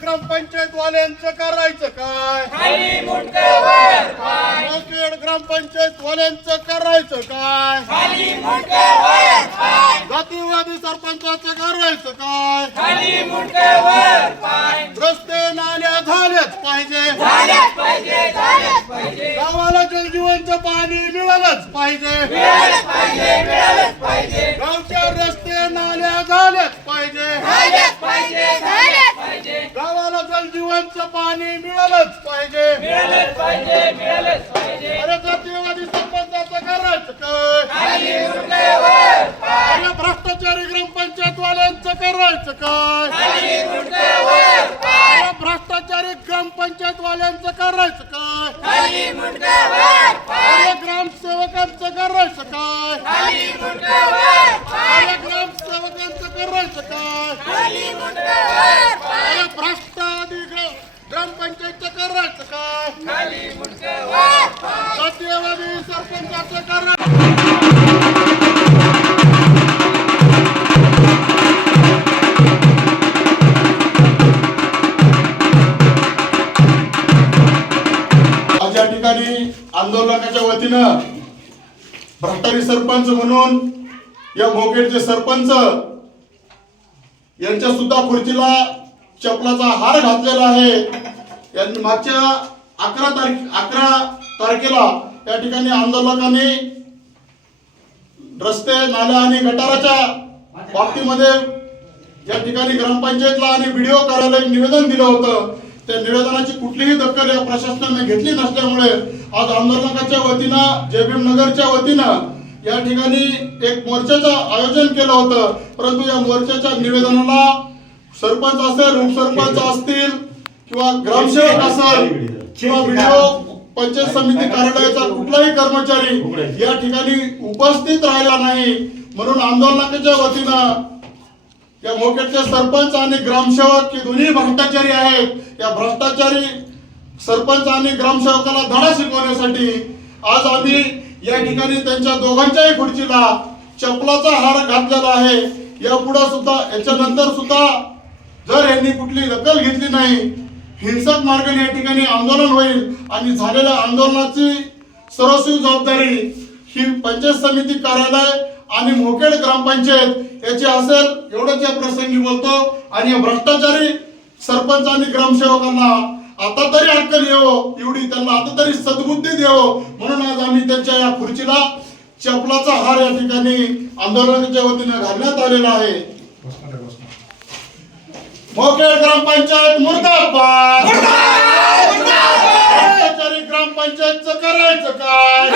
वाल्यांचं करायचं काय? मुखेड ग्रामपंचायत वाल्यांचं करायचं काय? जातीवादी सरपंचाचं करायचं काय? रस्ते नाल्या झाल्याच पाहिजे. गावाला जलजीवनचं पाणी मिळालंच पाहिजे. गावच्या रस्ते नाल्या झाल्याच पाहिजे झाल्याच पाहिजे झाल्याच पाहिजे गावाला जलजीवनचं पाणी मिळालंच पाहिजे. मिळालंच पाहिजे मिळालंच पाहिजे. अरे जातीयवादी सरपंचाचं करायचं काय? अरे भ्रष्टाचारी ग्रामपंचायत वाल्यांचं करायचं काय अरे भ्रष्टाचारी ग्रामपंचायत वाल्यांचं करायचं काय अरे ग्रामसेवकांचं करायचं काय खाली मुंडके वर पाय अरे ग्रामसेवकांचं करायचं काय खाली मुंडके वर पाय अरे भ्रष्टाचारी ग्रा- ग्रामपंचायतचं करायचं काय खाली मुंडके वर पाय जातीयवादी सरपंचाचं करायचं आज या ठिकाणी आंदोलनाच्या वतीनं भ्रष्टारी सरपंच म्हणून या मोकेडचे सरपंच यांच्या सुद्धा खुर्चीला चपलाचा हार घातलेला आहे. यांनी मागच्या अकरा तारखे अकरा तारखेला या ठिकाणी आंदोलकांनी रस्ते नाल्या आणि गटाराच्या बाबतीमध्ये या ठिकाणी ग्रामपंचायतला आणि व्हिडिओ करायला एक निवेदन दिलं होतं त्या निवेदनाची कुठलीही दखल या प्रशासनाने घेतली नसल्यामुळे आज आंदोलकाच्या वतीनं जेबीएम नगरच्या वतीनं या ठिकाणी एक मोर्चाचं आयोजन केलं होतं. परंतु या मोर्चाच्या निवेदनाला सरपंच असेल उपसरपंच असतील किंवा ग्रामसेवक असेल किंवा व्हिडिओ पंचायत समिती कार्यालयाचा कुठलाही कर्मचारी या ठिकाणी उपस्थित राहिला नाही. म्हणून आंदोलनाच्या वतीनं या मोकेटचे सरपंच आणि ग्रामसेवक हे दोन्ही भ्रष्टाचारी आहेत. या भ्रष्टाचारी सरपंच आणि ग्रामसेवकाला धडा शिकवण्यासाठी आज आम्ही या ठिकाणी त्यांच्या दोघांच्याही खुर्चीला चपलाचा हार घातलेला आहे. यापुढे सुद्धा याच्यानंतर सुद्धा जर यांनी कुठली दखल घेतली नाही हिंसक मार्गाने या ठिकाणी आंदोलन होईल आणि झालेल्या आंदोलनाची सर्वस्वी जबाबदारी ही पंचायत समिती कार्यालय आणि मोकेड ग्रामपंचायत याची असेल एवढंच या प्रसंगी बोलतो. आणि या भ्रष्टाचारी सरपंच आणि ग्रामसेवकांना आता तरी अक्कल येवो एवढी त्यांना आता तरी सद्बुद्धी देवो म्हणून आज आम्ही त्यांच्या या खुर्चीला चपलाचा हार या ठिकाणी आंदोलनाच्या वतीने घालण्यात आलेला आहे. मोकेळ ग्रामपंचायत मुर्दाबाद. भ्रष्टाचारी ग्रामपंचायतचं करायचं काय?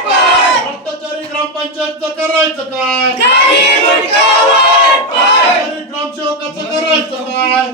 भ्रष्टाचारी ग्रामपंचायतचं करायचं काय? भ्रष्टाचारी ग्रामसेवकाचं करायचं काय?